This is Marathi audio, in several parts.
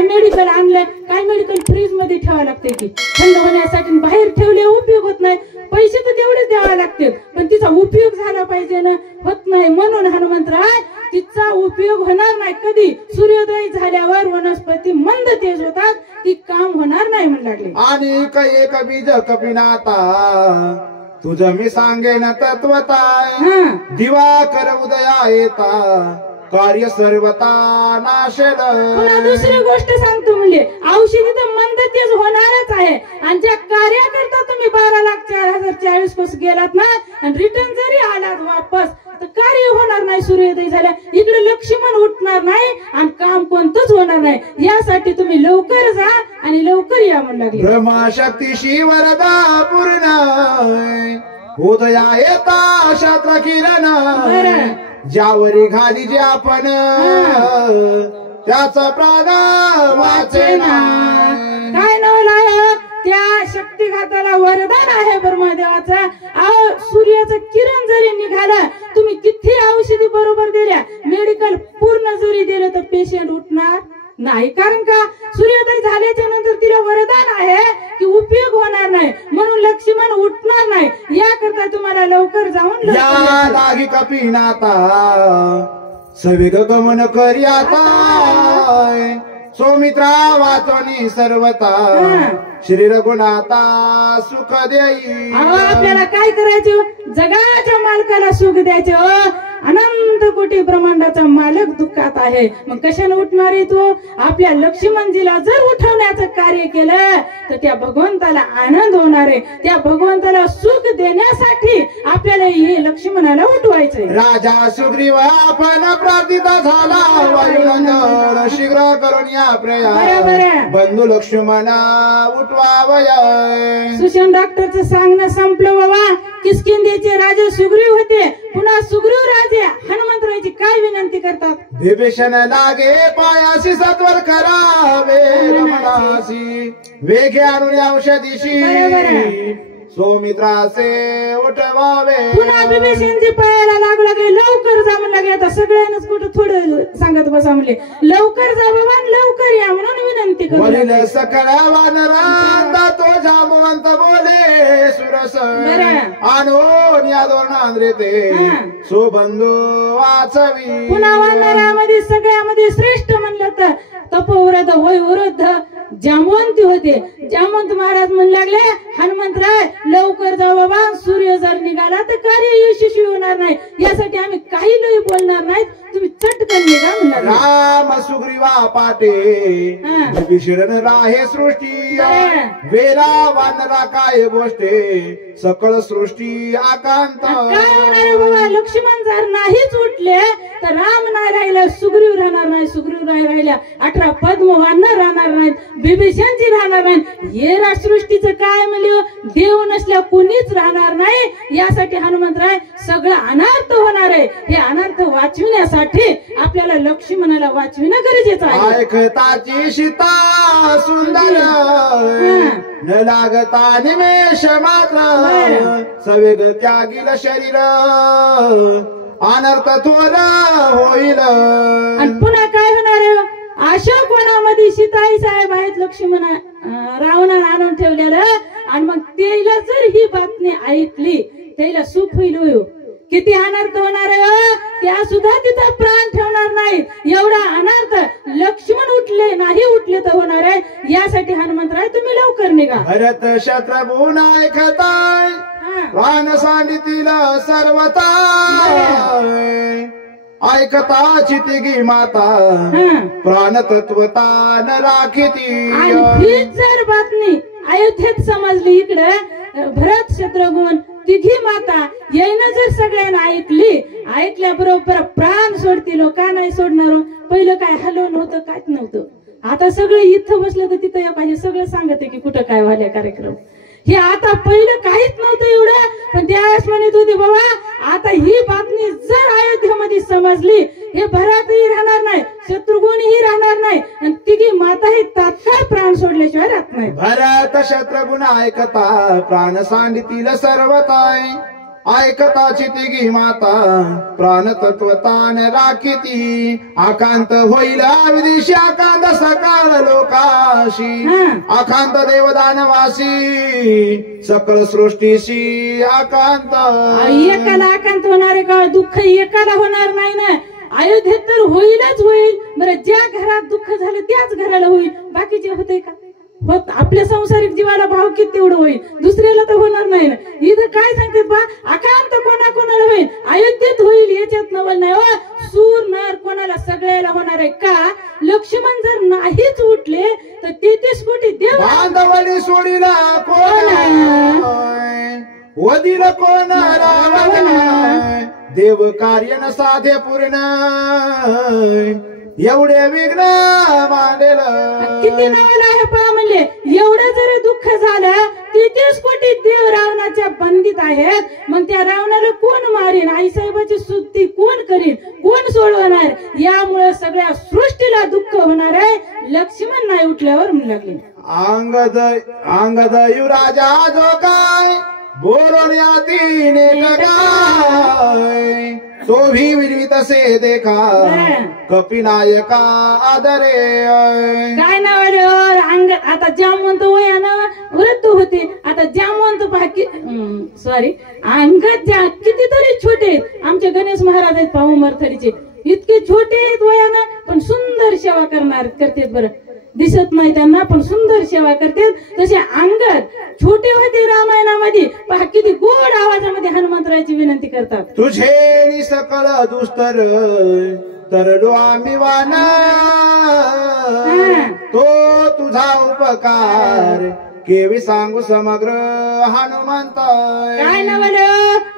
काही मेडिकल आणलंय, काही मेडिकल फ्रीज मध्ये ठेवावं लागते की थंड होण्यासाठी, बाहेर ठेवले उपयोग होत नाही, पैसे तर तेवढेच द्यावे लागते पण तिचा उपयोग झाला पाहिजे ना, होत नाही. म्हणून हनुमंतराय तिचा उपयोग होणार नाही कधी. सूर्योदय झाल्यावर वनस्पती मंद तेज होतात, ती काम होणार नाही म्हणू लागले. आणि काही एक बीज कपिनाता तुझं मी सांगेन तत्वता, दिवाकर उदया येता कार्य सर्वता नाशेल. पुन्हा दुसरी गोष्ट सांगतो म्हणजे औषधी तर मंद तेज होणारच आहे, आणि ज्या कार्याकरता तुम्ही 12,04,040 कोस गेलात ना आणि रिटर्न जरी आलात वापस तर कार्य होणार नाही. सूर्योदय झाल्या इकडे लक्ष्मण उठणार नाही आणि काम कोणतंच होणार नाही. यासाठी तुम्ही लवकर जा आणि लवकर या म्हणू लागले. ब्रह्मशक्तीशी वरदा पूर्ण उदया येता शास्त्र किरण, ज्यावरी घाली जे आपण त्याचा प्राण वाचेना. काय नवला त्या शक्तिघाताला वरदान आहे ब्रह्मदेवाचा. सूर्याचं किरण जरी निघाला, तुम्ही किती औषधी बरोबर दिल्या, मेडिकल पूर्ण जरी दिलं तर पेशंट उठणार नाही. कारण का सूर्योदय झाल्याच्या नंतर तिला वरदान आहे की उपयोग होणार नाही, म्हणून लक्ष्मण उठणार नाही. याकरता तुम्हाला लवकर जाऊन लागी कपिनाता सवेग गमन करी आता, सौमित्रा वाचवणी सर्वता श्री रघुनाथा सुख देई. आपल्याला काय करायचं, जगाच्या मालकाला सुख द्यायचं. अनंत कोटी ब्रह्मांडाचा मालक दुःखात आहे, मग कशाने उठणार आहे तो. आपल्या लक्ष्मणजीला जर उठवण्याचं कार्य केलं तर त्या भगवंताला आनंद होणार आहे. त्या भगवंताला सुख देण्यासाठी आपल्याला हे लक्ष्मणाला उठवायचंय. राजा सुग्रीव आपण प्रार्थित झाला, वायुनंदन शीघ्र करून या प्रया बंधू लक्ष्मणा उठवावय. सुशांत डॉक्टरचं सांगणं संपलं बाबा. किष्किंधेचे राजे सुग्रीव होते, पुन्हा सुग्रीव राजे हनुमंतरायाची काय विनंती करतात. विभीषण लागे पायाशी सत्वर करावे, रमणासी वेगे आणून औषधीशी सौमित्राचे उठवावे. पुन्हा विभीषणजी पायाला लागू लागले, लवकर जा म्हणू लागले. आता सगळ्यांनाच कुठं थोडं सांगत बसा म्हणले, लवकर जा बाबा लवकर या म्हणून विनंती करू. सकळ वानरा तो जामवंत बोले सुरस आणून या धोरणांद्रे ते सुबंधू वाचवी. पुन्हा वानरामध्ये सगळ्यामध्ये श्रेष्ठ म्हणलं तर तपोवृद्ध वयोवृद्ध जामवंती होते. जामवंत महाराज म्हणू लागले, हनुमंतराय लवकर जाऊ बाबा, सूर्य जर निघाला तर कार्य यशस्वी होणार नाही. यासाठी आम्ही काही लई बोलणार नाही, तुम्ही चटकन निघा म्हणणार. राम सुग्रीवा पाटे विभीषण राहे सृष्टी, वेला वानरा काय गोष्टी सकळ सृष्टी आकांत. काय होणार आहे बाबा, लक्ष्मण जर नाहीच उठले तर राम नाही राहिला, सुग्रीव राहणार नाही, सुग्रीव नाही राहिल्या 18 पद्म वानर राहणार नाहीत, विभीषणजी राहणार नाही. हे सृष्टीचं काय म्हणलं, देव नसल्या कोणीच राहणार नाही. यासाठी हनुमंतराय सगळं अनर्थ होणार आहे. हे अनर्थ वाचविण्यासाठी आपल्याला लक्ष्मणाला वाचविणं गरजेचं आहे. ऐकताची सीता सुंदर न लागता निमेष मात्र, सवेग त्यागील शरीर अनर्थ थोर होईल. आणि पुन्हा काय होणार आहे, अशोक वनामध्ये सीताई साहेब आहेत, लक्ष्मण रावणाला आणून ठेवलेलं, आणि मग त्याला जर ही बातमी ऐकली त्याला सुख होईल. किती अनर्थ होणार आहे, त्या सुद्धा तिथं प्राण ठेवणार नाही. एवढा अनर्थ लक्ष्मण उठले नाही उठले तर होणार आहे. यासाठी हनुमंतराय तुम्ही लवकर निघा. भरत शत्रुघ्न ऐकताय वान सांगितल सर्वता, ऐकता चितिगी माता प्राण तत्वता न राखिती. हीच जर बातमी अयोध्येत समजली, इकडे भरत शत्रुघ्न तिघी माता यायनं जर सगळ्यांना ऐकली, ऐकल्याबरोबर प्राण सोडतील. का नाही सोडणार, पहिलं काय हलवून नव्हतं, काहीच नव्हतं. आता सगळं इथं बसलं तर तिथं पाहिजे, सगळं सांगते की कुठं काय व्हायला कार्यक्रम. हे आता पहिलं काहीच नव्हतं एवढं, पण त्यावेळेस म्हणत होते बाबा आता ही बातमी जर अयोध्येमध्ये समजली, हे भरतही राहणार नाही, शत्रुघ्नही राहणार नाही, आणि तिघी माताही तात्काळ प्राण सोडल्याशिवाय राहत नाही. भरत शत्रुघ्न ऐकता प्राण सांगितल सर्वताय, ऐकताची तिघी माता प्राणतत्वतान राखीती आकांत होईल विदिशी आकांत सकाळ लोकाशी आकांत देवदानवासी सकळ सृष्टीशी आकांत एकाला आकांत होणार आहे का दुःख एकाला होणार नाही ना अयोध्येत तर होईलच होईल बरं ज्या घरात दुःख झालं त्याच घराला होईल बाकीचे होते का होत आपल्या संसारिक जीवाला भाव किती तेवढं होईल दुसऱ्याला तर होणार नाही ना इथं काय सांगतात बा आकांत कोणाला होईल अयोध्येत होईल याच्यात नवल नाही हो सूर नर कोणाला सगळ्याला होणार आहे का लक्ष्मण जर नाहीच उठले तर 33 कोटी देव बांधवली सोडीला कोण वदिल कोण रावण देव कार्य न साधे पूर्ण एवढे विघ्न मांडेल किती नावाला आहे पहा म्हणले एवढं जरी दुःख झालं 33 कोटी देव रावणाच्या बंदीत आहेत मग त्या रावणाला कोण मारीन आईसाहेबाची स्तुती कोण करीन कोण सोडवणार यामुळे सगळ्या सृष्टीला दुःख होणार आहे लक्ष्मण नाही उठल्यावर म्हणू लागले अंगद युराजा जो काय बोलून यातीने काय तो भी विविध से देखा कपिनायका आदरे काय नाव अंग आता जामवंत वयानं वृत्त होते आता जामवंत सॉरी अंगद कितीतरी छोटे आमचे गणेश महाराज आहेत पाहू मरथडीचे इतके छोटे आहेत वयानं पण सुंदर सेवा करतात बरं दिसत नाही त्यांना पण सुंदर सेवा करतात तसे अंगद छोटे होते रामायणामध्ये पहा किती गोड आवाजामध्ये हनुमंतरायाची विनंती करतात तुझे सकळ दुस्तर तरलो आम्ही वाना तो तुझा उपकार केवी सांगू समग्र हनुमंत काय नाव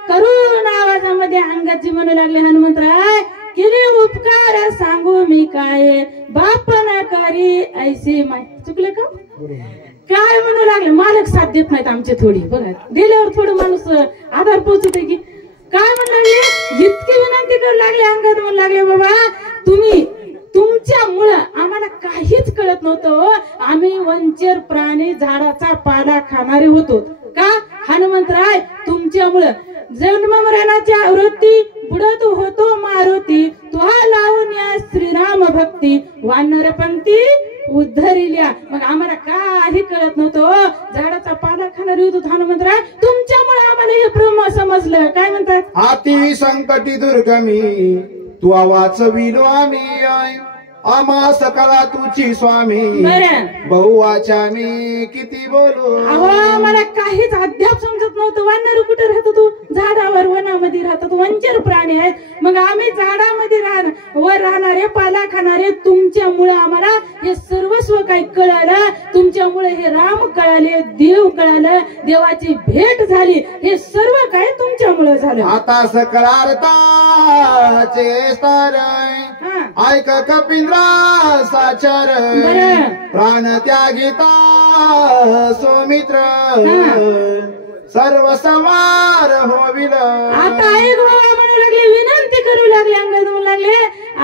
करुण आवाजामध्ये अंगदजी म्हणू लागले हनुमंतराय केले उपकार सांगू मी काय बाप न करी ऐसी माय चुकले का काय म्हणू लागले मालक साथ देत नाहीत आमचे थोडी बघा दिल्यावर थोडं माणूस आधार पोहोचते की काय म्हणू लागले इतकी विनंती करू लागले अंगद म्हणू लागले बाबा तुम्ही तुमच्यामुळं आम्हाला काहीच कळत नव्हतं आम्ही वंचर प्राणी झाडाचा पाला खाणारे होतो का हनुमंतराय तुमच्यामुळं जन्म मरणाच्या वृत्ती बुडत होतो मारुती तुहा लावून या श्रीराम भक्ती वानर पंक्ती उद्धरिल्या मग आम्हाला काही कळत नव्हतं झाडाचा पाला खाणारी होतो हनुमंतराय तुमच्यामुळे आम्हाला हे ब्रह्म समजलं काय म्हणतात हाती संकटी दुर्गमी तू आवाच विलो आम्ही आम्हा सकळा तुझी स्वामी बहुवाच्या मी किती बोलू अहो मला काहीच अद्याप समजत नव्हतं वानर कुठे राहतो तू झाडावर वनामध्ये राहतो वंचर प्राणी आहेत मग आम्ही झाडामध्ये वर राहणारे पाला खाणारे तुमच्यामुळे आम्हाला हे सर्वस्व काही कळालं तुमच्यामुळे हे राम कळाले देव कळालं देवाची भेट झाली हे सर्व काही तुमच्यामुळे झालं आता सकळार्थाचे स्तर ऐक कपिंद्र साचर प्राण त्यागिता सोमित्र सर्व संवार होविल आता ऐक बाबा म्हणू लागले विनंती करू लागले अंगद म्हणू लागले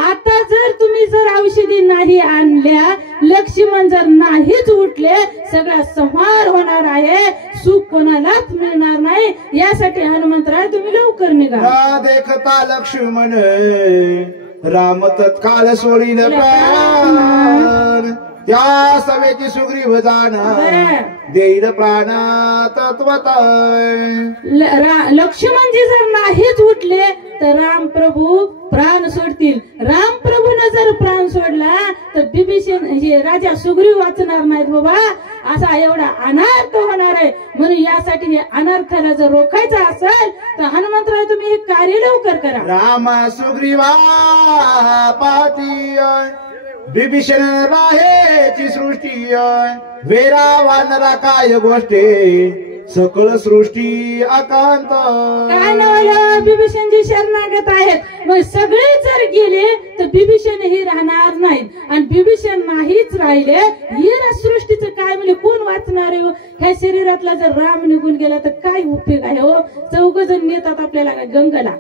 आता जर औषधी नाही आणल्या लक्ष्मण जर नाहीच उठले सगळा संहार होणार आहे सुख कोणालाच मिळणार नाही यासाठी हनुमंतराय तुम्ही लवकर निघा देखता लक्ष्मण राम तत्काल सोडील प्राण त्या सवेची सुग्रीव जाण देईल प्राणा तत्वत लक्ष्मणजी जर नाहीच उठले तर राम प्रभू प्राण सोडतील राम प्रभूने जर प्राण सोडला तर बिभीषण हे राजा सुग्रीव वाचणार नाहीत बाबा असा एवढा अनर्थ होणार आहे म्हणून यासाठी हे अनर्थाला जर रोखायचं असेल तर हनुमंतराय तुम्ही हे कार्य लवकर करा राम सुग्रीवा पाठी बिभीषण राहेची सृष्टी वेरा वानरा काय गोष्टी सकळ सृष्टी अकांत काय नाव बिभीषणजी शरणागत आहेत मग सगळे जर गेले तर बिभीषण ही राहणार नाहीत आणि बिभीषण नाहीच राहिले ही सृष्टीचं काय म्हणजे कोण वाचणार आहे ह्या शरीरातला जर राम निघून गेला तर काय उपयोग आहे हो 4 जण नेतात आपल्याला गंगेला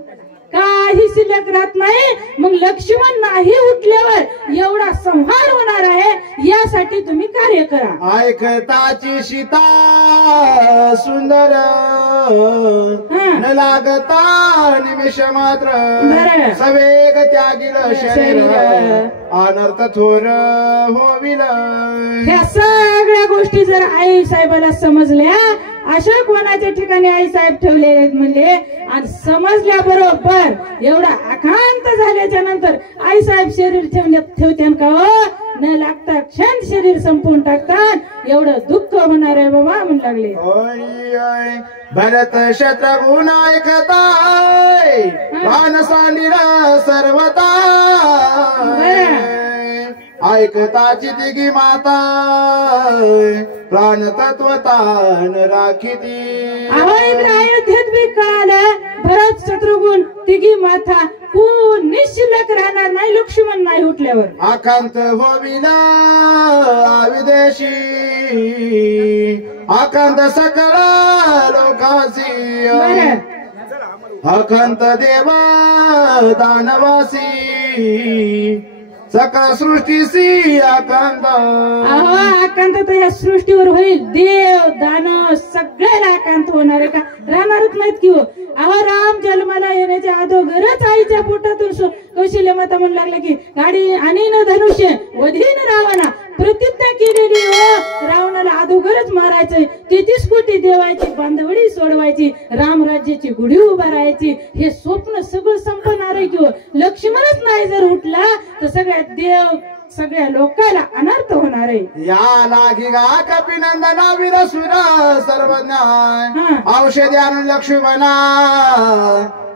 काही शिल्लक राहत नाही मग लक्ष्मण नाही उठल्यावर एवढा संहार होणार आहे यासाठी तुम्ही कार्य करा ऐकताची सीता सुंदर न लागता निमिष मात्र बरं. सवेग त्यागिल शरीर अनर्थ थोर होविल. ह्या सगळ्या गोष्टी जर आई साहेबाला समजल्या, अशा कोणाच्या ठिकाणी आई साहेब ठेवले आहेत म्हणले, आणि समजल्या बरोबर एवढा आकांत झाल्याच्या नंतर आई साहेब शरीर ठेवते का हो, न लागता क्षण शरीर संपवून टाकतात. एवढं दुःख होणार आहे बाबा म्हणू लागले. भरत शत्रुघ्न ऐकताय भान सांडिला सर्वता ऐकताची तिघी माता प्राण तत्वतान राखीती. अयोध्येत बी काल भरत शत्रुघ्न तिघी माता कोण निशिल्लक राहणार नाही, लक्ष्मण नाही उठल्यावर. आकांत होविला विदेशी आकांत सकळ लोकासी अखंत देवा दानवासी सकळ सृष्टीसी आकांत. अहो आकांत तर या सृष्टीवर होईल. देव दानव सगळ्याला आकांत होणार आहे का, राहणारच नाहीत की हो. अहो राम जन्माला येण्याच्या अगोदरच आईच्या पोटातून कौशल्य माता म्हणू लागला की गाडी आणि न धनुष्य वधीन रावणा प्रतिज्ञा केलेली हो, रावणाला अगोदरच मारायचंय. 33 कोटी देवायची बांधवडी सोडवायची, रामराज्याची गुढी उभा राहायची. हे स्वप्न सगळं संपणार आहे की हो. लक्ष्मणच नाही जर उठला तर सगळ्या देव सगळ्या लोकांना अनर्थ होणार आहे. या लागी गा कपिनंदना वीरसुरा सर्वज्ञ औषधी आणून लक्ष्मणा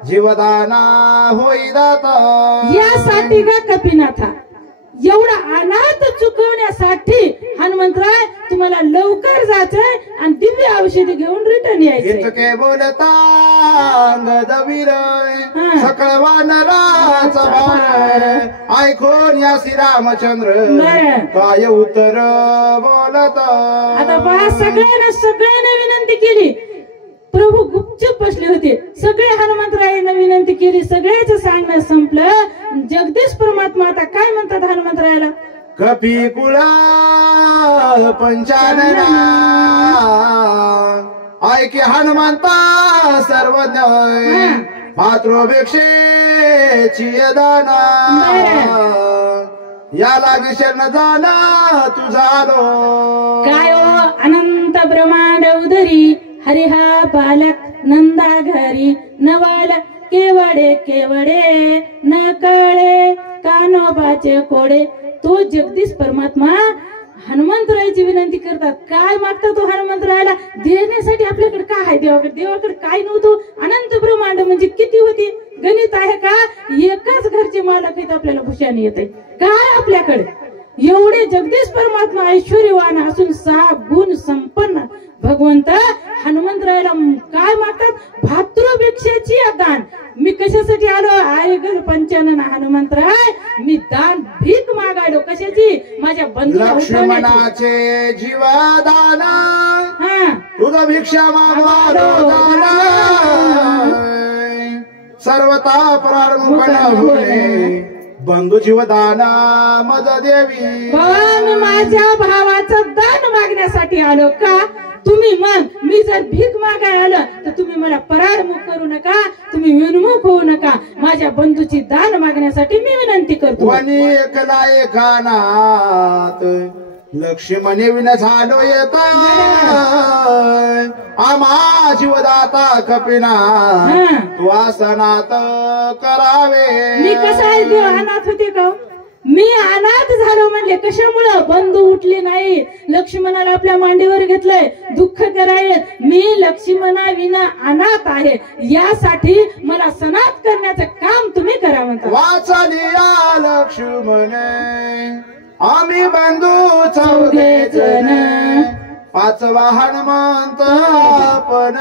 जीवदाना होई दाता. यासाठी गा कपिनाथा एवढा अनाथ चुकवण्यासाठी हनुमंतराय तुम्हाला लवकर जायचंय आणि दिव्य औषधी घेऊन रिटर्न यायचंय. इतके बोलता गदवीर सकळ वानराचा भार ऐकून या श्रीरामचंद्र काय उत्तर बोलत. आता पहा सगळ्यांना विनंती केली. प्रभू गुपचूप बसले होते. सगळे हनुमंतरायांना विनंती केली. सगळ्याच सांगणं संपलं. जगदीश परमात्मा आता काय म्हणतात हनुमंतरायाला, कपी कुळा पंचानना ऐके हनुमंता सर्वज्ञ मातृभिक्षेची दाना या लागी शरण जाना तुझा लो. काय हो अनंत ब्रह्मांड उदरी हरिहा बालक नंदा घरी नवल केवडे केवडे न कळे कानोबाचे कोडे. तो जगदीश परमात्मा हनुमंतरायाची विनंती करतात. काय मागतात तो हनुमंतरायाला देण्यासाठी? आपल्याकडे काय आहे देवाकडे? देवाकडे काय नव्हतं. अनंत ब्रह्मांड म्हणजे किती होती, गणित आहे का? एकाच घरचे मालक आहेत, आपल्याला भूषाने येते काय आपल्याकडे? एवढे जगदीश परमात्मा ऐश्वर्यवान असून 6 गुण संपन्न भगवंत हनुमंतरायाला काय मागतात? भातृभिक्षेची दान. मी कशासाठी आलो? आर्य पंचानन हनुमंतराय मी दान भीक मागायलो. कशाची? माझ्या बंधू लक्ष्मणाचे जीवदान तुझ भिक्षा मागवालो दान सर्वता प्राणमुखन भुले बंधू जीवदाना मज देवी. मी माझ्या भावाचं दान मागण्यासाठी आलो का? तुम्ही मग मी जर भीक मागाय आलं तर तुम्ही मला पराडमुख करू नका, तुम्ही विनमुख होऊ नका. माझ्या बंधूची दान मागण्यासाठी मी विनंती करतो. वनी एकला एकानात लक्ष्मणे विन झालो येता आम्हा जीवदाता कपिना तू आसनात करावे. मी कसा आहे देव अनाथ होते का? मी अनाथ झालो म्हणले कशामुळं? बंधू उठले नाही, लक्ष्मणाला आपल्या मांडीवर घेतलंय, दुःख करायला. मी लक्ष्मणा विना अनाथ आहे, यासाठी मला सनात करण्याचं काम तुम्ही करा म्हणता. वाचलिया लक्ष्मणे आम्ही बंधू 14 जण 5वा हनुमंत पण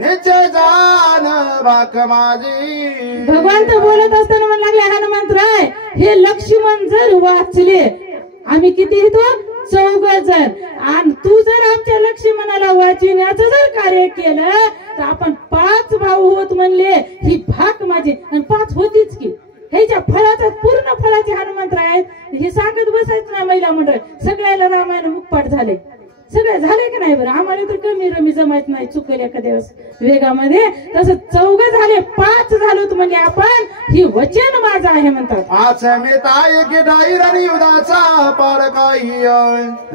निश्चय जाण बाक माझी. भगवंत बोलत असताना म्हणू लागले हनुमंतराय हे लक्ष्मण जर वाचले, आम्ही किती येतो 14 जण, आणि तू जर आमच्या लक्ष्मणाला वाचविण्याचं जर कार्य केलं तर आपण 5 भाऊ होत म्हणले. ही भाक माझी, आणि 5 होतीच की. ह्याच्या फळाचा पूर्ण फळाचे हनुमंतराय आहेत. हे सांगत बसायचं ना महिला मंडळ. सगळ्याला रामायण मुखपाठ झाले. सगळं झालंय की नाही बरं? आम्हाला तर कमी रमी जमायत नाही, चुकल एखाद्या वेळेस वेगामध्ये. तसं 4 झाले, 5 झालो म्हणजे आपण ही वचन माझं आहे म्हणतात. आज मिळताय की डाईर आणि युधाचा पार काही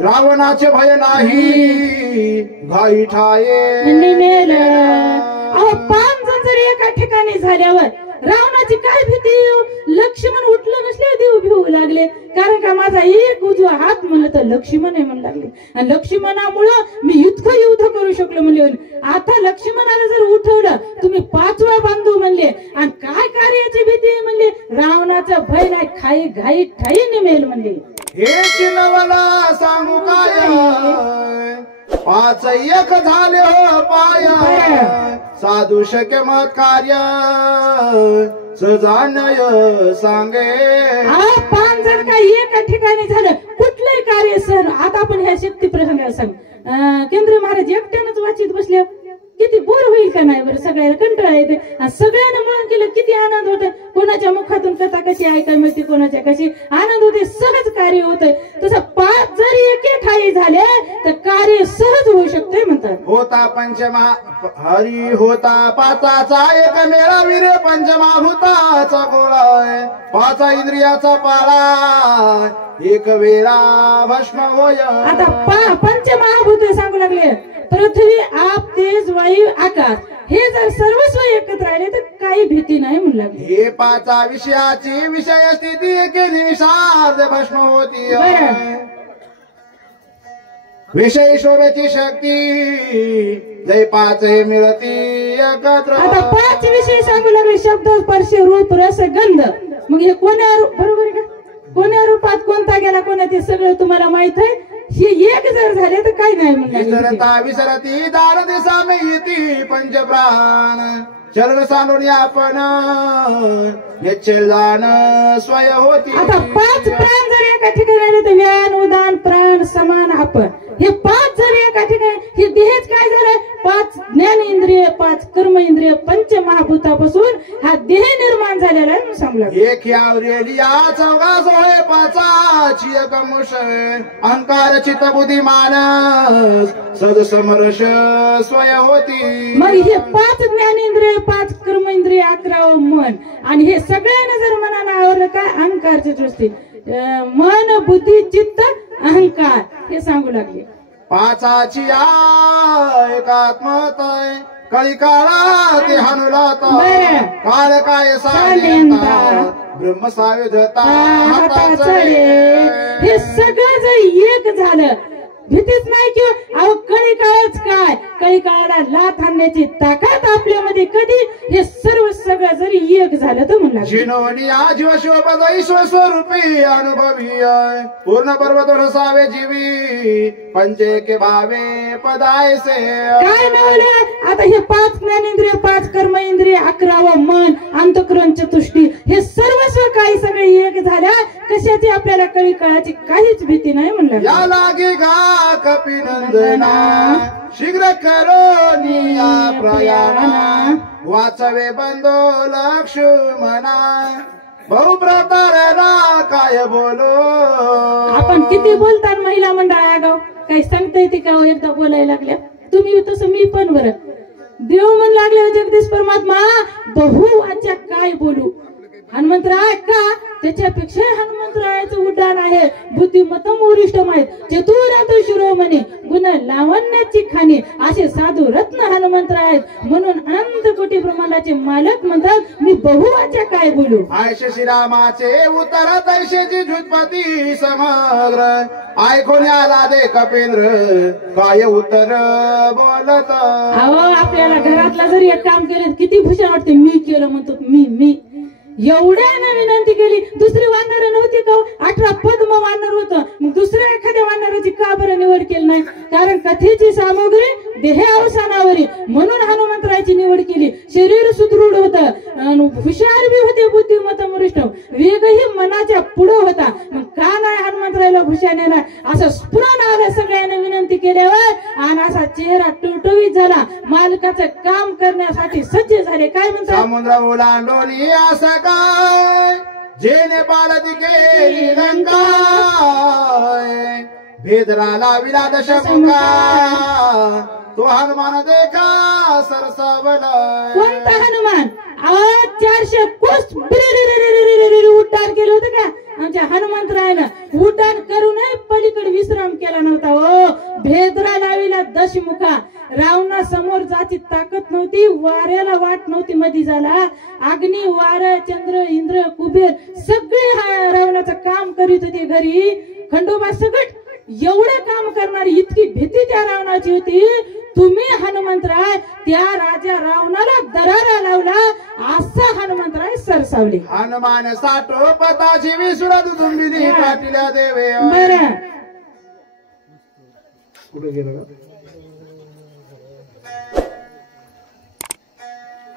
रावणाचे भय नाही घाई ठाये निमेल. अहो 5 जण जरी एका ठिकाणी झाल्यावर रावणाची काय भीती? लक्ष्मण उठलं नसले देव भिवू लागले. कारण का माझा एक उजवा हात म्हणलं तर लक्ष्मण आहे म्हणू लागले. आणि लक्ष्मणामुळं मी इतकं युद्ध करू शकलो म्हणले. आता लक्ष्मणाला जर उठवलं तुम्ही 5वा बांधू म्हणले. आणि काय कार्याची भीती म्हणले? रावणाचं भय नाही, खाई घाई ठाई निमेल म्हणले. हे चिन्हवला सांगू काय 5 एक झाले हो पाय साधू शक्यमत कार्य सजानय सांगे. 5 जण काही एका ठिकाणी झालं कुठलंही कार्य सर. आता आपण ह्या शक्ती प्रसंगाला सांग. केंद्र महाराज एकट्यानंच वाचित बसले, किती बोर होईल का नाही बरं? सगळ्याला कंटाळा येते. सगळ्यांना मिळून केलं किती आनंद होत. कोणाच्या मुखातून कथा कशी ऐकायला मिळते, कोणाच्या कशी आनंद होते, सहज कार्य होतंय. तसं 5 जरी एके ठाई झाले तर कार्य सहज होऊ शकते म्हणतात. होता पंचमा हरी होता 5चा एक मेळा वीर पंचमाभूताचा गोळा 5 इंद्रियाचा पाळा एक वेळा भस्म होय. आता पंचमहाभूत सांगू लागले. पृथ्वी, आप, तेज, वायू, आकाश हे जर सर्वस्व एकत्र राहिले तर काही भीती नाही म्हणू लागले. हे 5 विषयाची विषय स्थिती केली विषाद भस्म होती विषय शोभेची शक्ती जय 5 मिळती एकत्र. आता 5 विषय सांगू लागले. शब्द, स्पर्श, रूप, रस, गंध. मग हे कोण्या बरोबर आहे का? कोण्या रूपात कोणता गेला कोणा ते सगळं तुम्हाला माहित आहे. हे एक जर झाले तर काही नाही म्हणलं. विसरती दार दिसा मिळती पंचप्राण चरण सांडून आपण निश्चल जाण स्वय होती. आता 5 प्राण जर एका ठिकाणी राहिले तर व्यान, उदान, प्राण, समान, आपण हे 5 जर एका ठिकाणी हे देहच काय झालं? 5 ज्ञान इंद्रिय, 5 कर्म इंद्रिय, पंचमहाभूतापासून हा देह निर्माण झालेला आहे सांगला. एक यावरेली या 4 सोळे 5ची एकमुष अहंकार चित्त बुद्धी मानस सद समरस स्वय होती. मग हे 5 ज्ञानेंद्रिय, 5 कर्म इंद्रिय, 11 मन. आणि हे सगळ्यांना जर मनानं आवडलं काय? अहंकारची दृष्टी, मन, बुद्धी, चित्त, अहंकार हे सांगू लागले. 5ची एकात्मत कळी काळा ते हनुलात काळ काय साधता ब्रह्म सायुधता हे सगळं जर एक झालं भीतीच नाही किंवा अहो कळी काळच काय? कळी काळाला लाथ आणण्याची ताकद आपल्यामध्ये कधी हे सर्व सगळं जरी एक झालं तर म्हणला जिनोनी आजीव शिवपद ईश्वर स्वरूपी अनुभवी पूर्ण पर्वत रसावे जीवी पंचे के भावे पदायसे. काय नवलं? आता हे 5 ज्ञानेंद्रिय, 5 कर्म इंद्रिय, 11 मन, अंतःकरण, चतुष्टी हे सर्वस्व काही सगळे एक झाल्या कशाची आपल्याला कळी काळाची काहीच भीती नाही म्हणलं. या लागे गा कपिनंदना शीघ्र करो निया प्रयाणा वाचवे बंधो लक्ष्मणा बहुप्रतारणा काय बोलो. आपण किती बोलतात महिला मंडळ आगाव काही सांगता येते का? एकदा बोलायला लागल्या तुम्ही तसं मी पण बरं देव म्हण लागले जगदीश परमात्मा बहुवाच्या काय बोलू. हनुमंतराय का? त्याच्यापेक्षा हनुमंतरायाचं उड्डाण आहे. बुद्धिमत्तम वरिष्ठम आहेत, चतुरात शिरोमणी, गुण लावण्याची खाणी असे साधू रत्न हनुमंतराय आहेत. म्हणून अनंत कोटी ब्रह्मांडाचे मालक म्हणतात मी बहुवाच्या काय बोलू. आयशे श्रीरामाचे उतर तैशेची झुटपती समग्र ऐकून आला दे कपिंद्र काय उत्तर बोलत. अहो आपल्याला घरातला जरी एक काम केलं किती भूषण वाटते. मी केलं म्हणतो मी एवढ्याने विनंती केली. दुसरी वानर नव्हती का? 18 पद्म वानर होतं. मग दुसऱ्या एखाद्या वानराची का बरं निवड केली नाही? कारण कथेची सामग्री देह अवसानावरी म्हणून हनुमंतरायाची निवड केली. शरीर सुदृढ होतं, हुशार बी होते, बुद्धिमत्तम वरिष्ठ, वेगही मनाच्या पुढे होता. मग का नाही हनुमंतरायाला भूषाने असं स्फुरण आलं सगळ्यांना विनंती केल्यावर आणि असा चेहरा टवटवीत झाला. मालकाचं काम करण्यासाठी सज्ज झाले. काय म्हणतात? समुद्र ओलांडोली असं काय जेने पाळती केली लंका भेदला लाविला दशमुखा तो हनुमान देखा सरसावला. कोणता हनुमान? आज 400 कोस उड्डाण केलं होतं का आमच्या हनुमंतरायनं? उड्डाण करूनही पलीकडे विश्राम केला नव्हता. हो, भेदरा लाविला दशमुखा. रावणा समोर जाती ताकद नव्हती, वाऱ्याला वाट नव्हती मधी झाला. अग्नी, वार, चंद्र, इंद्र, कुबेर सगळे रावणाचं काम करीत होते घरी. खंडोबा सगट एवढे काम करणारी इतकी भीती त्या रावणाची होती. तुम्ही हनुमंतराय त्या राजा रावणाला दरारा लावला, असा हनुमंतराय सरसावले. हनुमान साठो पताची विसुरात दुंबिनी पाटील्या देवे. बरं, कुठे गेला?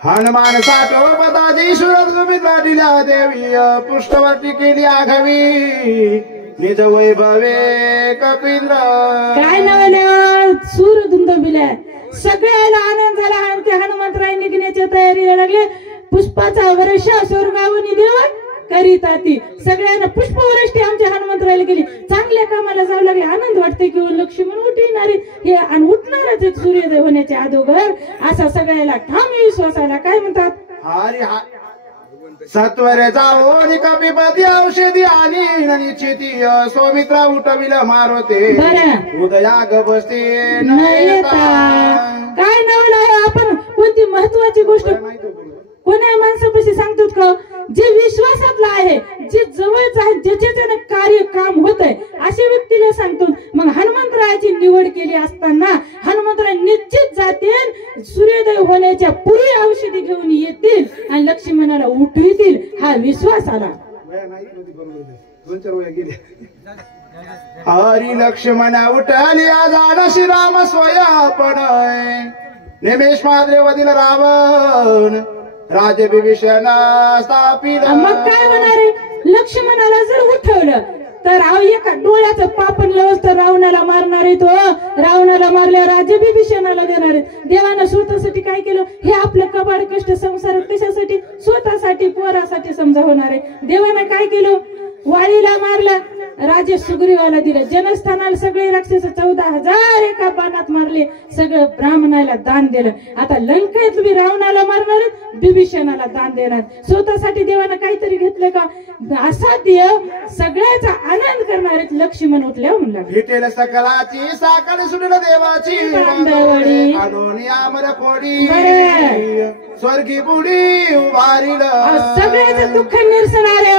हनुमान साठो पताची सुरत दुंबिनी पाटील्या देवी. पुष्टवर्ती केली आघावी निज वैभवे कपिंद्र. काय नवले सूर धुंदबिलाय. सगळ्याला आनंद झाला. आमच्या हनुमंतराय निघण्याच्या तयारीला लागले. पुष्पाचा वर्षा स्वर्गावनी देव करीत आती. सगळ्यांना पुष्पवृष्टी आमच्या हनुमंतरायला केली. चांगल्या कामाला जाऊ लागले. आनंद वाटतंय की लक्ष्मण उठणारे हे आणि उठणारच सूर्योदय होण्याच्या अगोदर असा सगळ्याला ठाम विश्वास आला. काय म्हणतात? हरी सत्वर जाऊन कपिपती औषधी आली निश्चिती. सौमित्रा उठविल मारोते उदया गबसते न येता. काय नवला? आपण कोणती महत्वाची गोष्ट कोण्या माणसापाशी सांगतो का? जे विश्वासातला आहे, जे जवळच आहे, ज्याचे त्याने कार्य काम होत आहे अशा व्यक्तीला सांगतो. मग हनुमंतरायाची निवड केली असताना हनुमंतराय निश्चित जातील, सूर्योदय होण्याच्या पूर्वी औषधी घेऊन येतील आणि लक्ष्मणाला उठवितील हा विश्वास आला. हरी लक्ष्मण उठली आजाड श्रीराम स्वयंपण. निमेष माद्रे वदील रावण राजे विभीषण स्थापित. मग काय होणार आहे? लक्ष्मणाला जर उठवलं तर एका डोळ्याचं पापण लवस तर रावणाला मारणार आहे. तो रावणाला मारल्या राजे विभीषणाला देणार आहे. देवानं स्वतःसाठी काय केलं? हे आपलं कबाड कष्ट संसारात कशासाठी? स्वतःसाठी, पोरासाठी समजा होणार आहे. देवानं काय केलं? वाळीला मारला, राजे सुग्रीवाला दिलं. जनस्थानाला सगळे राक्षस 14,000 एका बाणात मारले. सगळं ब्राह्मणाला दान दिलं. आता लंकेत बी रावणाला मारणार, विभीषणाला दान देणार. स्वतःसाठी देवानं काहीतरी घेतलं का? असा देव सगळ्याचा आनंद करणार आहेत. लक्ष्मण उठल्या म्हणला भेटेल सकलाची साकड सुटल देवाची बांधवडी अनोनी आमर कोडी स्वर्गी बुडी उभारील. सगळ्याचं दुःख निरसन आले.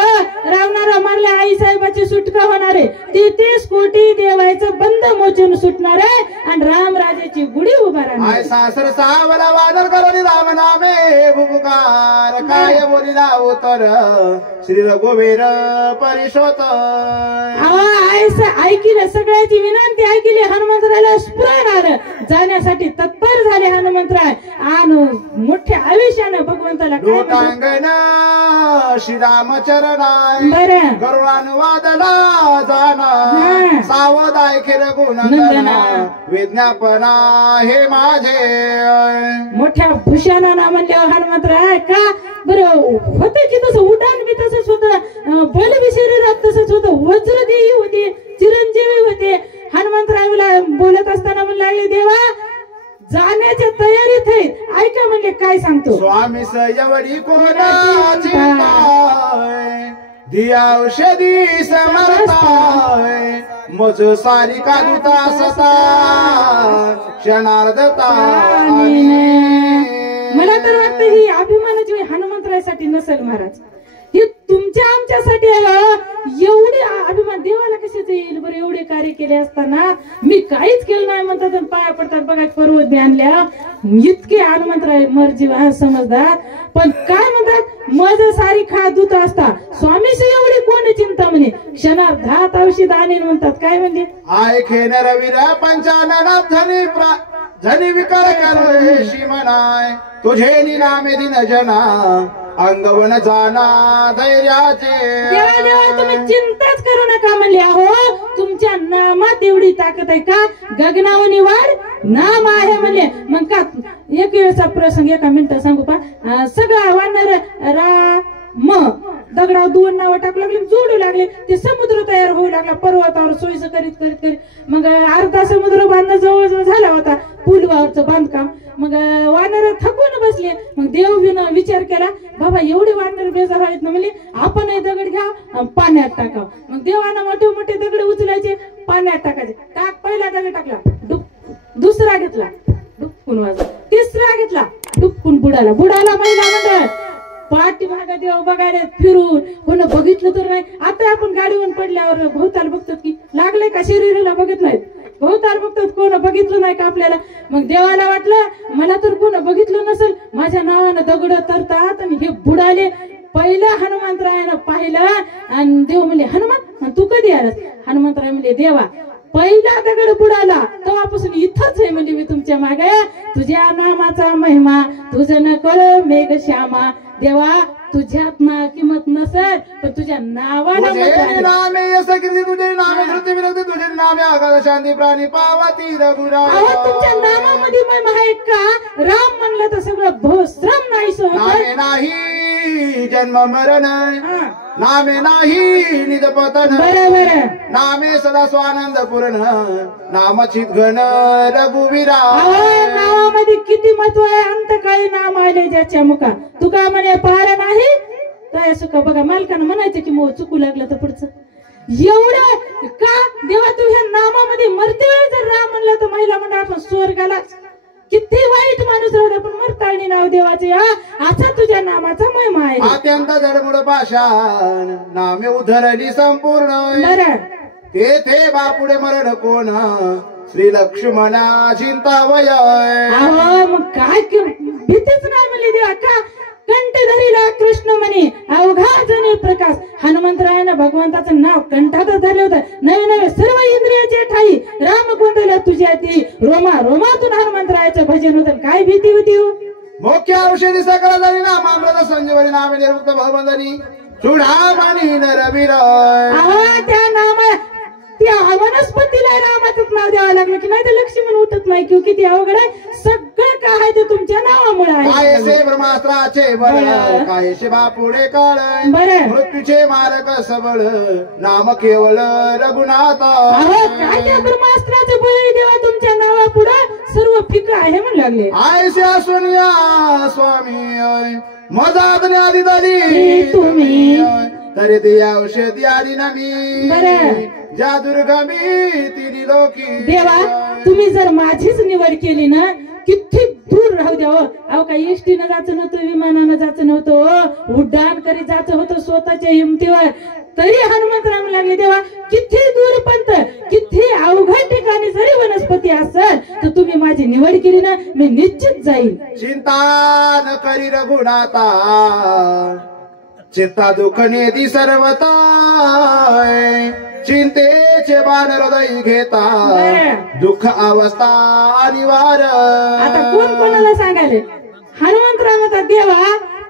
रावणाला मारल्या आई साहेबाची सुटका होणार आहे. 33 कोटी देवायचं बंद मोचून सुटणार आहे आणि रामराजाची गुढी उभा राहणार. आय सासर सावला वादर करोनी राम नामे भुपुकार काय बोलिला उतर श्री रघुवीर परिशोत. ऐकिलं सगळ्याची विनंती ऐकली. हनुमंतरायला स्फुरण आलं. जाण्यासाठी तत्पर झाले हनुमंतराय आणि मोठ्या आयुष्यानं भगवंताला लोटांगण श्रीरामचरणाय बरं गरुडानुवादला जाना सावधाय खेर गुणनंदना विज्ञापना हे माझे. मोठ्या भूषणाना म्हणल्यावर हनुमंतराय का बरं होतं की तसं उड्डाण बी तसंच होतं, बल बी शरीरात तसंच होतं, वज्रदेही होते, चिरंजीवी होते. हनुमंतरायला बोलत असताना म्हणू लागले देवा जाण्याच्या तयारीत आहे. ऐका म्हणजे काय सांगतो? स्वामी एवढी कोणाची दिया औषधी समर्थाय मज सारी का दुता सता क्षणार्धता. मला तर वाटतं ही अभिमानाची हनुमंतरायसाठी नसेल महाराज, हे तुमच्या आमच्यासाठी एवढे अभिमान देवाला कशाच येईल बरं? एवढे कार्य केले असताना मी काहीच केलं नाही म्हणतात आणि पाया पडतात. बघा पर्वत आणल्या इतके हनुमंतराय मर्जी समजतात. पण काय म्हणतात? मज सारी खा दूत असता स्वामीशी एवढी कोणी चिंता म्हणे क्षणार्धात औषध आणेल म्हणतात. काय म्हणजे? आय खेन रवीर पंचानन धनी विकार कर म्हणाय तुझे निनामे दिन जना अंगवन जाना धैर्याचे. देवा देवा तुम्ही चिंताच करू नका म्हणले. अहो तुमच्या नामात एवढी ताकद आहे का? गगनावनी वाढ नाम आहे म्हणले. मग का एक वेळचा प्रसंग एका मिनिटात सांगू पा. सगळं वानर रा मग दगडावर 2 नावं टाकू लागले, जोडू लागले, ते समुद्र तयार होऊ लागला पर्वतावर सोयीचं करीत करीत करीत. मग अर्धा समुद्र बांधणं जवळ झाला होता, पुलावरचं बांधकाम. मग वानर थकून बसले. मग देव विचार केला, बाबा एवढे वानर बेजार आहेत ना, म्हणजे आपणही दगड घ्या पाण्यात टाकावं. मग देवानं मोठे मोठे दगड उचलायचे, पाण्यात टाकायचे. पहिला दगड टाकला, डुप. दुसरा घेतला, डुपकून वाजला. तिसरा घेतला, डुपकून बुडाला. महिला मंडळ पाठीमागे देव बघायला फिरून कोण बघितलं तर नाही. आता आपण गाडीवरून पडल्यावर भोवताल बघतात की लागलंय का, शरीराला बघत नाहीत, भोवताल बघतात, कोण बघितलं नाही का आपल्याला. मग देवाला वाटलं मला तर कोण बघितलं नसेल, माझ्या नावानं दगड तरतात आणि हे बुडाले. पहिलं हनुमंतरायानं पाहिलं आणि देव म्हणले, हनुमान तू कधी आलास? हनुमंतराय म्हणले, देवा पहिला दगड बुडाला तेव्हापासून इथंच आहे म्हणजे मी तुमच्या मागे. तुझ्या नामाचा महिमा तुझं न कळ मेघ श्यामा. देवा तुझ्यात ना किंमत नसेल पण तुझ्या नावाला नामे असं कीर्ती तुझे नामे धरती विरक्ती तुझे नामे आकाश शांती प्राणी पावती रघुराम. तुमच्या नामामध्ये महिमा आहे का? राम म्हणलं तर सगळं भोश्रम नाही नामे नाही जन्म मरण, नामे नाही निज पतन, बरोबर. नामे सदा स्वानंद पूर्ण, नामचित घन रघुवीरा. नावामध्ये किती महत्व आहे. अंतकाळी नाम आले ज्याच्या मुखा, तुका म्हणे पार नाही काय सुका. बघा मालकानं म्हणायचं की मग चुकू लागलं तर पुढचं एवढं का. देवा तू ह्या नामामध्ये मरते वेळ जर राम म्हणलं तर महिला म्हणा आपण स्वर्गाला. किती वाईट माणूस राहू पण मरताळणी नाव देवाचे. असा तुझ्या नामाचा महिमा आहे. अत्यंत जडमुड पाषाण नामे उधरली संपूर्ण, बरं तेथे बापुढे मरण कोण श्री लक्ष्मणा चिंतावय. मग काय भीतीच नाही म्हणली देवा का. कंठ धरीला कृष्ण म्हणे अवघा जणे प्रकाश. हनुमंतरायानं भगवंताचं नाव कंठातच धरले होतं. नवे नवे सर्व इंद्रियाचे ठाई राम गोंधळ तुझ्या ती रोमा रोमातून हनुमंतरायाचं भजन होतं. काय भीती होती. मुख्य औषधी सकळ जरी नामामृत संजीवनी नामे निरुक्त भवबंधनी चुडामणी नरवीर. त्या नामा त्या वनस्पतीला रामाचंच नाव द्यावं लागलं की नाही तर लक्ष्मण उठत नाही. किंवा किती अवघड आहे. सगळं काय आहे ते तुमच्या नावामुळे आहे. कायसे ब्रह्मास्त्राचे बळ, कायसे बापुढे काळ, बरं मृत्यूचे मारक सबळ, नाम केवळ रघुनाथ. काय त्या ब्रह्मास्त्राचे बळ देवा तुमच्या नावापुढे सर्व फिक आहे म्हणू लागले. आयसे सोनिया स्वामी मजात आधी दादी तुम्ही तरी ते औषधी आली ना मी ज्या दुर्गमी तिन्ही लोकी. देवा तुम्ही जर माझीच निवड केली ना किती दूर राहू द्या. अहो काही एसटीनं जायचं नव्हतं, विमानानं जायचं नव्हतं, उड्डाण करीत जायचं होतं स्वतःच्या हिमतीवर. तरी हनुमंतराम लागले देवा किती दूर पंत किती अवघड ठिकाणी जरी वनस्पती असेल तर तुम्ही माझी निवड केली ना मी निश्चित जाईल. चिंता न करी रघुनाथा चित्ता दुःख नेदी सर्वता, चिंतेचे बाण हृदय घेता दुःख अवस्था अनिवार्य. आता कोण कोणाला सांगायले हनुमंतराम देवा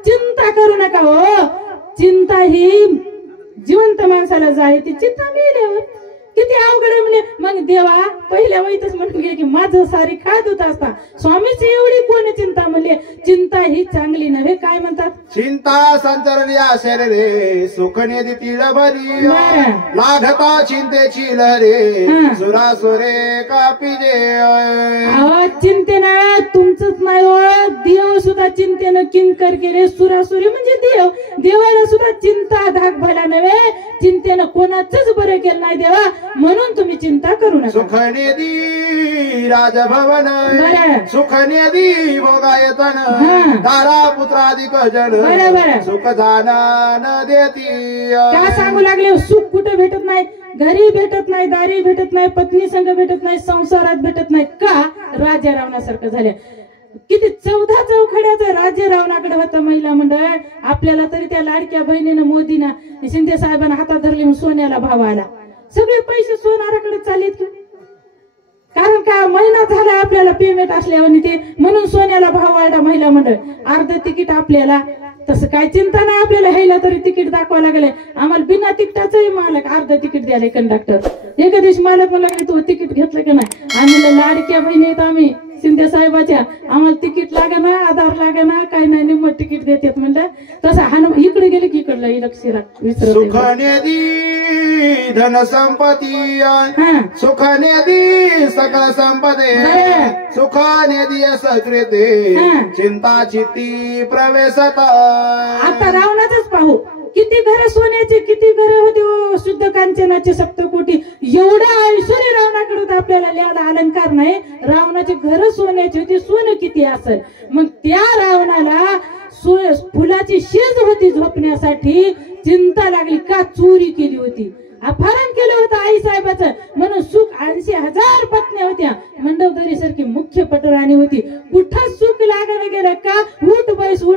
चिंता करू नका. हो चिंता ही जिवंत माणसाला जाय ती चिंता मेल्यावर किती अवघड म्हणजे. मग देवा पहिल्या वहीतच म्हणून गेले की माझं सारी खात होत असता स्वामीची एवढी कोण चिंता म्हणले. चिंता ही चांगली नव्हे. काय म्हणतात चिंता संचरण या शरीरे सुखने दितील बरी, लाघता चिंतेची लहरे सुरासुरे कापिजे. चिंतेनं तुमचंच नाही देव सुद्धा चिंतेनं किंकर केले. सुरासुरी म्हणजे देव. देवाला सुद्धा चिंता धाक भला नव्हे. चिंतेनं कोणाचंच बरं केलं नाही देवा म्हणून तुम्ही चिंता करू नका. सुखनेदी राजभवन सुखनेदी भोगायतन दारा पुत्राधिक जन सुख जाना न देती. काय सांगू लागले सुख कुठे भेटत नाही. घरी भेटत नाही, दारी भेटत नाही, पत्नी संग भेटत नाही, संसारात भेटत नाही. का राज्य रावणासारखं झालं. किती 14 चौखड्याचं राज्य रावणाकडे होतं महिला मंडळ. आपल्याला तरी त्या लाडक्या बहिणीनं मोदीना शिंदे साहेबांना हातात धरले सोन्याला भाव आला. सगळे पैसे सोनाराकडे चाललेत. कारण का महिना झाला आपल्याला पेमेंट असल्यावर ते म्हणून सोन्याला भाव वाढला. महिला मंडळ अर्ध तिकीट आपल्याला तसं काय चिंता नाही. आपल्याला ह्याला तरी तिकीट दाखवा लागले. आम्हाला बिना तिकिटाचंही मालक अर्ध तिकीट द्यायला कंडक्टर. एका दिवशी मालक मला लागले तू तिकीट घेतलं का नाही. आम्ही लाडक्या बहिणी आम्ही शिंदे साहेबाच्या आम्हाला तिकीट लागे ना आधार लागे ना काही नाही निम्म तिकीट देतात म्हणलं तसं हनुमान इकडे गेले की इकडलं लक्ष विसरत सुखनिधी धन संपत्ती सुखनिधी सकल संपदे सुखनिधी सकृते चिंता चित्ती प्रवेशता. आता रावणाचंच पाहू किती घर सोन्याचे किती घर होते शुद्ध कांचनाचे सप्तकोटी एवढं ऐश्वर्य रावणाकडे होतं आपल्याला लिहायला अलंकार नाही. रावणाचे घर सोन्याचे होते सोनं किती असेल मग त्या रावणाला फुलाची शेज होती झोपण्यासाठी चिंता लागली का चोरी केली होती अपहरण केलं होतं आई साहेबाचं म्हणून सुख 80,000 पत्न्या होत्या मंडवदरी सारखी मुख्य पटराणी होती कुठं सुख लागायला गेलं का उठ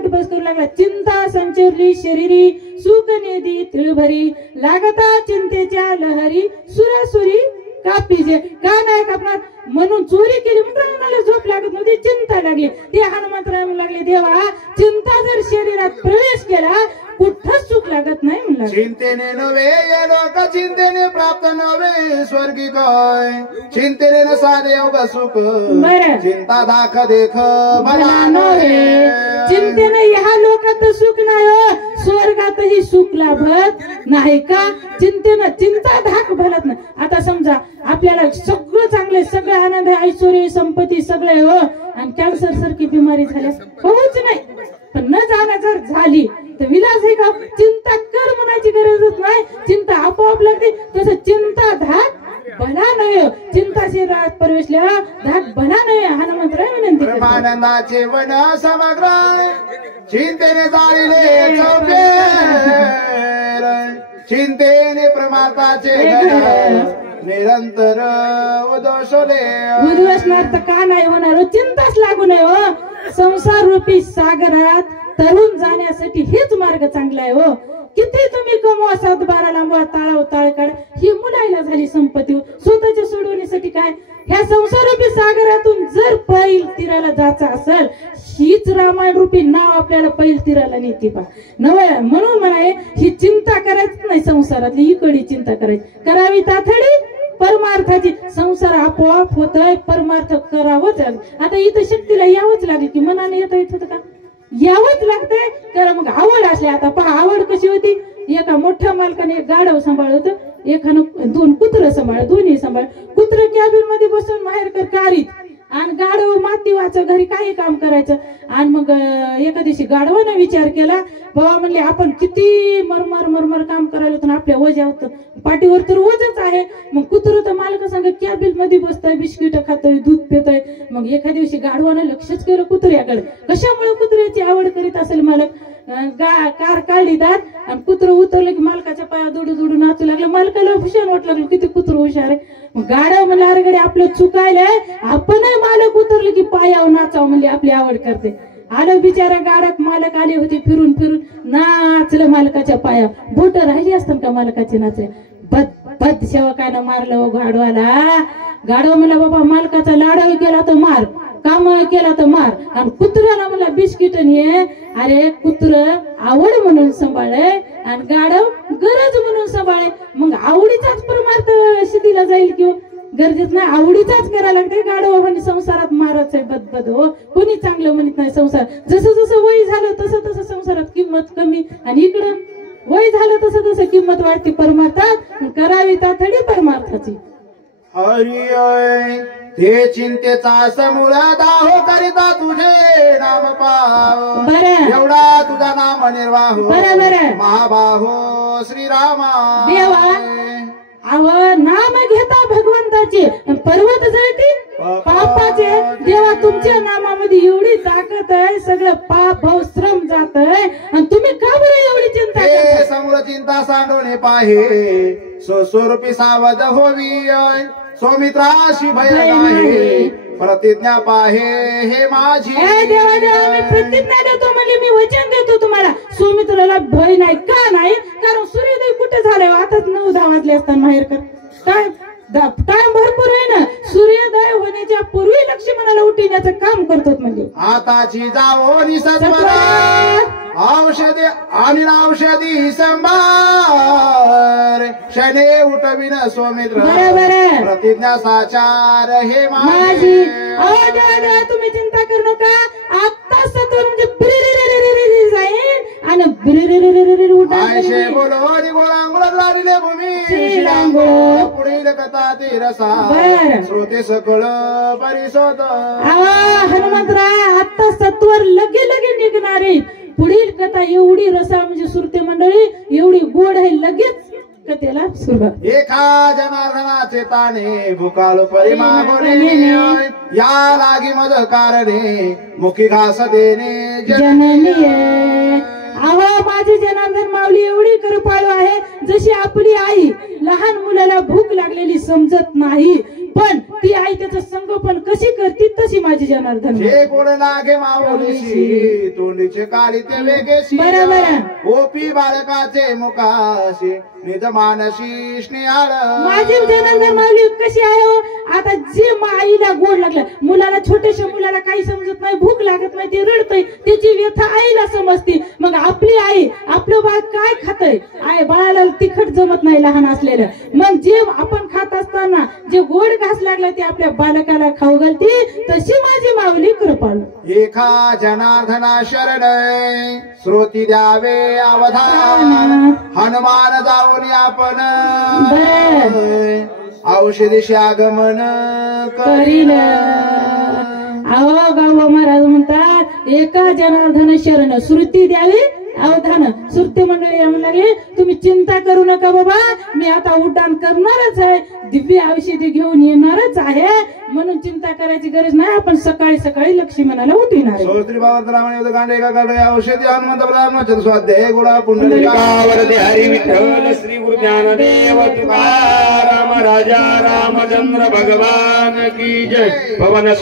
बस करू लागला चिंता संचरली शरीरी सुख नेदी तिळभरी लागता चिंतेच्या लहरी सुरासुरी कापीजे का नाही कापणार म्हणून चोरी केली म्हणून झोप लागत नव्हती चिंता लागली ते हनुमंतराव लागले देवा चिंता जर शरीरात प्रवेश केला कुठं सुख लागत नाही म्हणलं. चिंतेने नव्हे लोक चिंतेने प्राप्त नव्हे स्वर्गी काय चिंतेने न साधे योग सुख चिंता दाख देख मला नव्हे. चिंतेने ह्या लोकात सुख नाही स्वर्गातही सुख लाभत नाही का चिंतेनं चिंता धाक भरत नाही. आता समजा आपल्याला सगळं चांगलं सगळं आनंद ऐश्वर्य संपत्ती सगळे हो आणि कॅन्सर सारखी बिमारी झाल्या होऊच नाही पण न जाणं जर झाली तर विलास आहे का चिंता कर म्हणायची गरजच नाही चिंता आपोआप लागते तसं चिंता धाक भला नाही चिंता शरीरात प्रवेशल्या धाक भला नाही हनुमंतराव विनंती आनंदाचे वन समग्र चिंतेने जाळीले चौफेर चिंतेने प्रमाताचे निरंतर उद्वसणार तर का नाही होणार चिंताच लागू नये हो संसार रूपी सागरात तरुण जाण्यासाठी हेच मार्ग चांगला आहे हो किती तुम्ही कमवा 7-12 लांबवा ताळाव ताळ काढ ही मुलायला झाली संपत्ती स्वतःच्या सोडवण्यासाठी काय ह्या संसार रूपी सागरातून जर पैल तीराला जायचं असेल हीच रामायण रूपी नाव आपल्याला पैल तीराला नेते पा नवं म्हणून म्हणाय ही चिंता करायच नाही संसारातली इकडे चिंता करायची करावी तातडी परमार्थाची संसार आपोआप होतय परमार्थ करावंच लागेल. आता इथं शक्तीला यावंच लागेल की मनाने येता येत होतं का यावंच लागतंय कारण मग आवड असली आता पहा आवड कशी होती एका मोठ्या मालकाने एक गाढव सांभाळत एखादं 2 कुत्र सांभाळ दोन्ही सांभाळ कुत्र कॅबिन मध्ये बसून बाहेर कर कारीत आणि गाढव माती वाचं घरी काही काम करायचं आणि मग एका दिवशी गाढवाने विचार केला बाबा म्हणले आपण किती मरमर काम करायला होतं आपल्या वजा होतं पाठीवर तर वजच आहे मग कुत्र तर मालक सांग कॅबिन मध्ये बसतोय बिस्किट खातोय दूध पितोय मग एका दिवशी गाढवानं लक्षच केलं कुत्र्याकडे कशामुळे कुत्र्याची आवड करीत असेल मालक कार काढली दात आणि कुत्र उतरलं की मालकाच्या पाया दुडू नाचू लागलं मालकाला भूषण वाटलं लागलं किती कुत्र हुशार आहे गाड्या म्हणलं अरे गडे आपलं चुकायलंय आपणही मालक उतरलं की पायावर नाचाव म्हणले आपली आवड करते आलं बिचारा गाडक मालक आले होते फिरून नाचलं मालकाच्या पाया बोट राहिली असतात का मालकाचे नाचले बद सेवकानं मारलं हो गाडवाला गाडवा म्हणला बाबा मालकाचा लाडावी केला तर मार काम केला तर मार आणि कुत्र्याला मला बिस्किट हे अरे कुत्र आवड म्हणून सांभाळे आणि गाडव गरज म्हणून सांभाळे मग आवडीचाच परमार्थ शेतीला जाईल किंवा गरजेच नाही आवडीचाच करायला लागते गाडव म्हणजे संसारात मारच आहे बदबद हो कोणी चांगलं म्हणत नाही संसार जसं वय झालं तसं संसारात किंमत कमी आणि इकडं वय झालं तसं किंमत वाढते परमार्थात करावी तातडी परमार्थाची. हरि ते चिंतेचा समूळ दाहो करिता तुझे नाम पाव एवढा तुझा नाम निर्वाह महाबाहो श्रीरामा देवा अव नाम घेता भगवंताचे पर्वत जळती पापाचे देवा तुमच्या नामामध्ये एवढी ताकद आहे सगळं पाप भाव श्रम जात आहे आणि तुम्ही का बरं एवढी चिंता करता समूळ चिंता सांडवणे पाहे स्वरूपी सावध होवी सौमित्राशी भय नाही प्रतिज्ञा पाहे हे माझी देवा मी प्रतिज्ञा देतो म्हणजे मी वचन देतो तुम्हाला सौमित्राला भय नाही का नाही कारण सूर्योदय कुठे झालाय आताच 9-10 वाजले असताना माहेर कर टाइम भरपूर आहे ना सूर्योदय होण्याच्या पूर्वी लक्ष्मणाला उठवण्याचं काम करतो म्हणजे आताची जाओ निसत्वरा औषधी आणि औषधी संभार शने उठविन सौमित्र प्रतिज्ञा साचार हे माझी. तुम्ही चिंता करू नका. आता सत्वर म्हणजे जाईल आणि बोलोनी गोळांगुळात लाडले भूमी पुढील कथा ते रसा श्रोते सकळ परिसोद. हनुमंतराय आता सत्वर लगे लगे निघणारे पुढील कथा एवढी रसा म्हणजे सुरते मंडळी एवढी गोड आहे. लगेच कथेला सुरुवात. एका जनार्दनाचे ताणे भुकाल परिमागोने या लागी मज कारणे मुखी घास देणे जननी. अहो माझी जनार्दन माऊली एवढी कृपाळू आहे जशी आपली आई लहान मुलाला भूक लागलेली समजत नाही पण ती आई त्याचं संगोपन कशी करते तशी माझी जनार्दन. जे गोड लागे माऊलीशी तोंडीचे काळी ते वेगेशी बरोबर. ओपी बालकाचे मुखाशी निज मानसी स्नेहाळ. माझी जनार्दन माऊली कशी आहे हो. आता जे आईला गोड लागलं मुलाला छोट्याशा मुलाला काही समजत नाही भूक लागत नाही ते रडतय त्याची व्यथा आईला समजते. मग आपली आई आपलं बाळ काय खातय आई बाळाला तिखट जमत नाही लहान असलेलं मग जे आपण खात असताना जे गोड घास लागला ते आपल्या बालकाला खाऊ घालते तशी माझी माऊली कृपाळू. एका जनार्दना शरण श्रोती द्यावे अवधान हनुमान जाऊन आपण औषधीशी आगमन करील. अहो गाव महाराज म्हणतात एका जनार्दन शरण श्रुती द्यावी अवधान. श्रुती मंडळी लागले तुम्ही चिंता करू नका बाबा मी आता उड्डाण करणारच आहे दिव्य औषधी घेऊन येणारच आहे म्हणून चिंता करायची गरज नाही. आपण सकाळी सकाळी लक्ष्मणाला उठविणार औषधी हनुमंत ब्राह्मण स्वाध्याय गुडा पुंडलिकावरती हरी विठ्ठल श्री गुरु ज्ञानदेव तुकाराम राजा रामचंद्र भगवान की जय. पवन